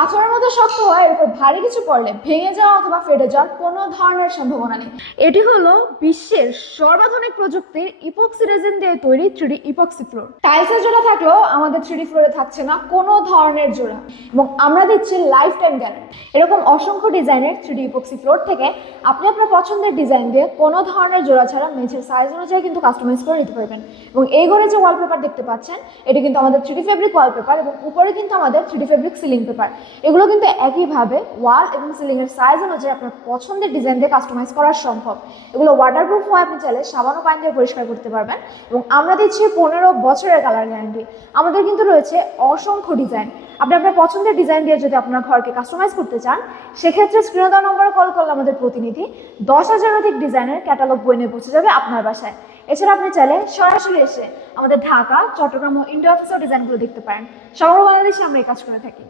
পাথরের মতো শক্ত হয় এর উপর ভারী কিছু পড়লে ভেঙে যাওয়া অথবা ফেটে যাওয়ার কোনো ধরনের সম্ভাবনা নেই। এটি হলো বিশ্বের সর্বাধুনিক প্রযুক্তির ইপক্সি রেজিন দিয়ে তৈরি থ্রিডি ইপক্সি ফ্লোর টাইলসের জোড়া থাকলেও আমাদের থ্রিডি ফ্লোরে থাকছে না কোনো ধরনের জোড়া। এবং আমরা দিচ্ছি লাইফ টাইম গ্যারান্টি এরকম অসংখ্য ডিজাইনের থ্রিডি ইপক্সি ফ্লোর থেকে আপনি আপনার পছন্দের ডিজাইন দিয়ে কোনো ধরনের জোড়া ছাড়া মেঝের সাইজ অনুযায়ী কিন্তু কাস্টমাইজ করে নিতে পারবেন। এবং এই ঘরে যে ওয়ালপেপার দেখতে পাচ্ছেন, এটি কিন্তু আমাদের থ্রিডি ফেব্রিক ওয়ালপেপার এবং উপরে কিন্তু আমাদের থ্রিডি ফেব্রিক সিলিং পেপার এগুলো কিন্তু একইভাবে ওয়াল এবং সিলিংয়ের সাইজ অনুযায়ী আপনার পছন্দের ডিজাইন দিয়ে কাস্টমাইজ করা সম্ভব। এগুলো ওয়াটারপ্রুফ হয় আপনি চাইলে সাবান পানি দিয়ে পরিষ্কার করতে পারবেন এবং আমরা দিচ্ছি পনেরো বছরের কালার গ্যারান্টি আমাদের কিন্তু রয়েছে অসংখ্য ডিজাইন আপনি আপনার পছন্দের ডিজাইন দিয়ে যদি আপনার ঘরকে কাস্টমাইজ করতে চান, সেক্ষেত্রে স্ক্রিনে দেওয়া নম্বরে কল করলে আমাদের প্রতিনিধি দশ হাজার অধিক ডিজাইনের ক্যাটালগ বই নিয়ে পৌঁছে যাবে আপনার বাসায়। এছাড়া আপনি চাইলে সরাসরি এসে আমাদের ঢাকা, চট্টগ্রাম ও ইন্ডিয়া অফিসেও ডিজাইনগুলো দেখতে পারেন। সমগ্র বাংলাদেশে আমরা এই কাজ করে থাকি।